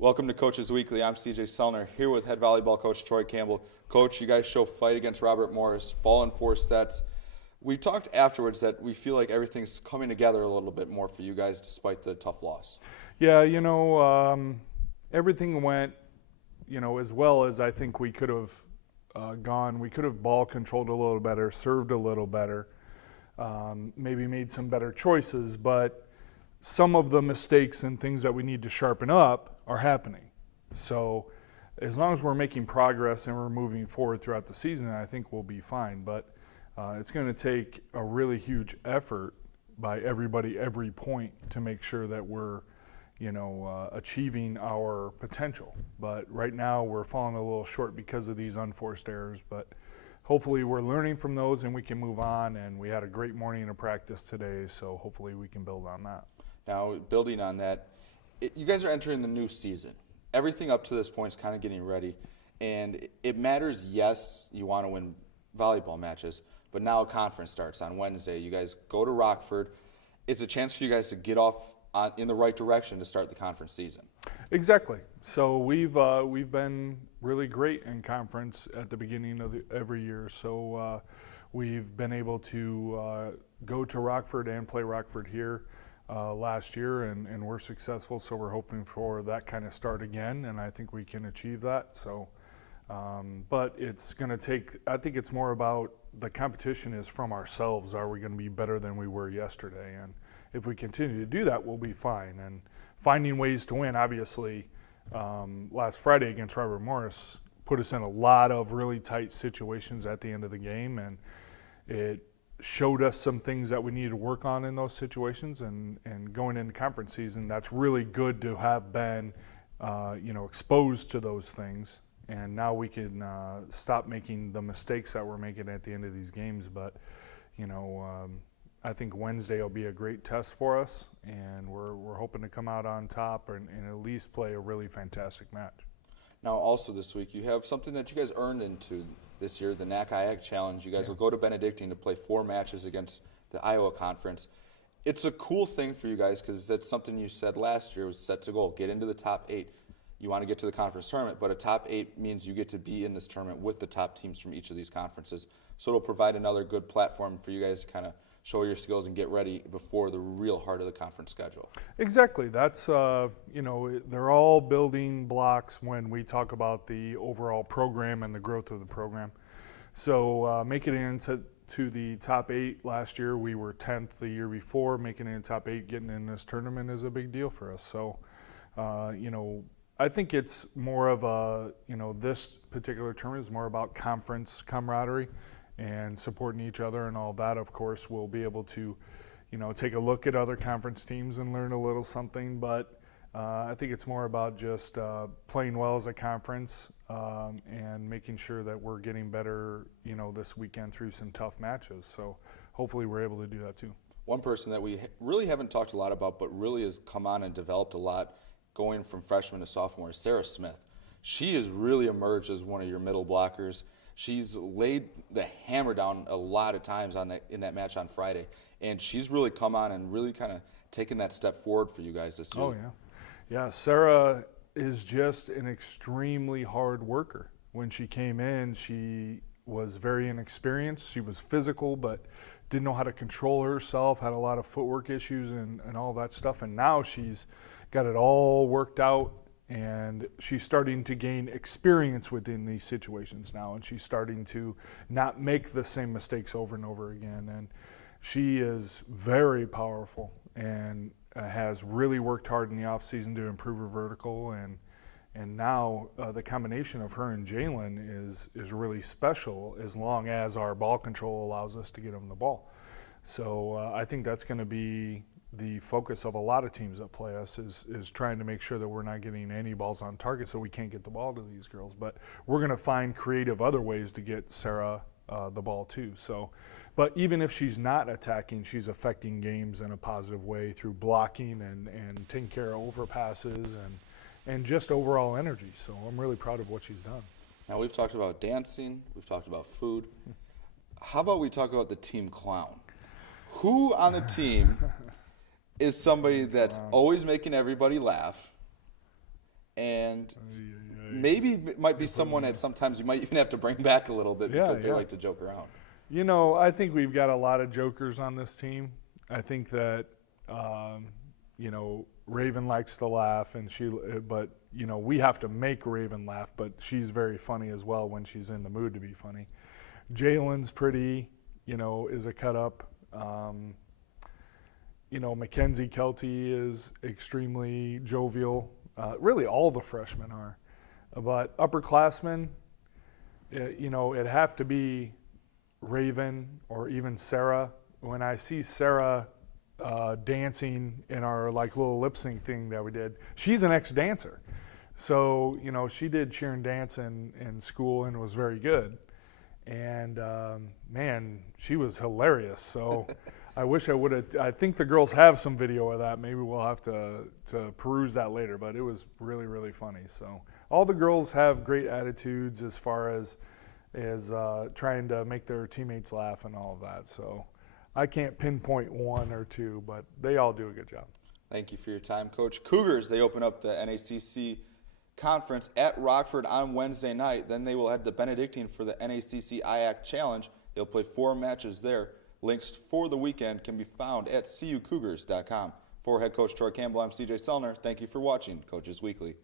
Welcome to Coaches Weekly. I'm CJ Sellner here with head volleyball coach Troy Campbell. Coach, you guys show fight against Robert Morris, fall in 4 sets. We talked afterwards that we feel like everything's coming together a little bit more for you guys despite the tough loss. Yeah, everything went, as well as I think we could have gone. We could have ball controlled a little better, served a little better, maybe made some better choices, but some of the mistakes and things that we need to sharpen up are happening. So as long as we're making progress and we're moving forward throughout the season, I think we'll be fine. But it's going to take a really huge effort by everybody every point to make sure that we're achieving our potential. But right now we're falling a little short because of these unforced errors. But hopefully we're learning from those and we can move on. And we had a great morning of practice today, so hopefully we can build on that. Now, building on that, you guys are entering the new season. Everything up to this point is kind of getting ready. And it matters, yes, you want to win volleyball matches, but now conference starts on Wednesday. You guys go to Rockford. It's a chance for you guys to get off in the right direction to start the conference season. Exactly. So we've been really great in conference at the beginning of every year. So we've been able to go to Rockford and play Rockford here last year, and we're successful. So we're hoping for that kind of start again, and I think we can achieve that. So, but it's going to take. I think it's more about the competition is from ourselves. Are we going to be better than we were yesterday? And if we continue to do that, we'll be fine. And finding ways to win, obviously, last Friday against Robert Morris put us in a lot of really tight situations at the end of the game, and it showed us some things that we needed to work on in those situations. And going into conference season, that's really good to have been, exposed to those things. And now we can stop making the mistakes that we're making at the end of these games. But, I think Wednesday will be a great test for us, and we're hoping to come out on top and at least play a really fantastic match. Now, also this week, you have something that you guys earned into this year, the NAC Challenge. You guys will go to Benedictine to play 4 matches against the Iowa Conference. It's a cool thing for you guys because that's something you said last year was set to goal, get into the top 8. You want to get to the conference tournament, but a top 8 means you get to be in this tournament with the top teams from each of these conferences. So it'll provide another good platform for you guys to kind of show your skills and get ready before the real heart of the conference schedule. Exactly. That's, they're all building blocks when we talk about the overall program and the growth of the program. So making it into the top 8 last year, we were 10th the year before. Making it in top 8, getting in this tournament is a big deal for us. So, I think it's more of a, this particular tournament is more about conference camaraderie and supporting each other and all that. Of course, we'll be able to, take a look at other conference teams and learn a little something. But I think it's more about just playing well as a conference and making sure that we're getting better, this weekend through some tough matches. So hopefully we're able to do that too. One person that we really haven't talked a lot about, but really has come on and developed a lot going from freshman to sophomore is Sarah Smith. She has really emerged as one of your middle blockers. She's laid the hammer down a lot of times in that match on Friday, and she's really come on and really kind of taken that step forward for you guys this year. Oh, yeah. Sarah is just an extremely hard worker. When she came in, she was very inexperienced. She was physical, but didn't know how to control herself, had a lot of footwork issues and all that stuff, and now she's got it all worked out. And she's starting to gain experience within these situations now, and she's starting to not make the same mistakes over and over again. And she is very powerful and has really worked hard in the off season to improve her vertical. And now the combination of her and Jalen is really special as long as our ball control allows us to get them the ball. So I think that's going to be the focus of a lot of teams that play us is trying to make sure that we're not getting any balls on target so we can't get the ball to these girls. But we're going to find creative other ways to get Sarah the ball too. So, but even if she's not attacking, she's affecting games in a positive way through blocking and taking care of overpasses and just overall energy. So I'm really proud of what she's done. Now we've talked about dancing, we've talked about food. How about we talk about the team clown? Who on the team is somebody that's always making everybody laugh and maybe it might be someone that sometimes you might even have to bring back a little bit because they like to joke around. You know, I think we've got a lot of jokers on this team. I think that, you know, Raven likes to laugh, but, you know, we have to make Raven laugh, but she's very funny as well when she's in the mood to be funny. Jalen's pretty, you know, is a cut up. You know, Mackenzie Kelty is extremely jovial. Really, all the freshmen are. But upperclassmen, you know, it'd have to be Raven or even Sarah. When I see Sarah dancing in our like little lip sync thing that we did, she's an ex-dancer. So, you know, she did cheer and dance in school and was very good. And man, she was hilarious. So I wish I would have. I think the girls have some video of that. Maybe we'll have to peruse that later. But it was really, really funny. So all the girls have great attitudes as far as trying to make their teammates laugh and all of that. So I can't pinpoint one or two, but they all do a good job. Thank you for your time, Coach. Cougars, they open up the NACC conference at Rockford on Wednesday night. Then they will head to Benedictine for the NACC IAC Challenge. They'll play 4 matches there. Links for the weekend can be found at cucougars.com. For head coach Troy Campbell, I'm CJ Sellner. Thank you for watching Coaches Weekly.